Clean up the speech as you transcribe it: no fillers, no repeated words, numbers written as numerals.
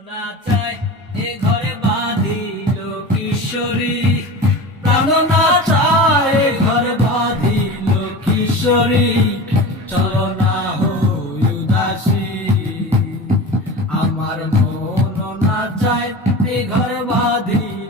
না চায় এ ঘরে বাঁধিল কিশোরী, প্রাণ না চায় এ ঘরে বাঁধিল কিশোরী, চলো না হই উদাসী। আমার মন না চায় এ ঘরে বাঁধিল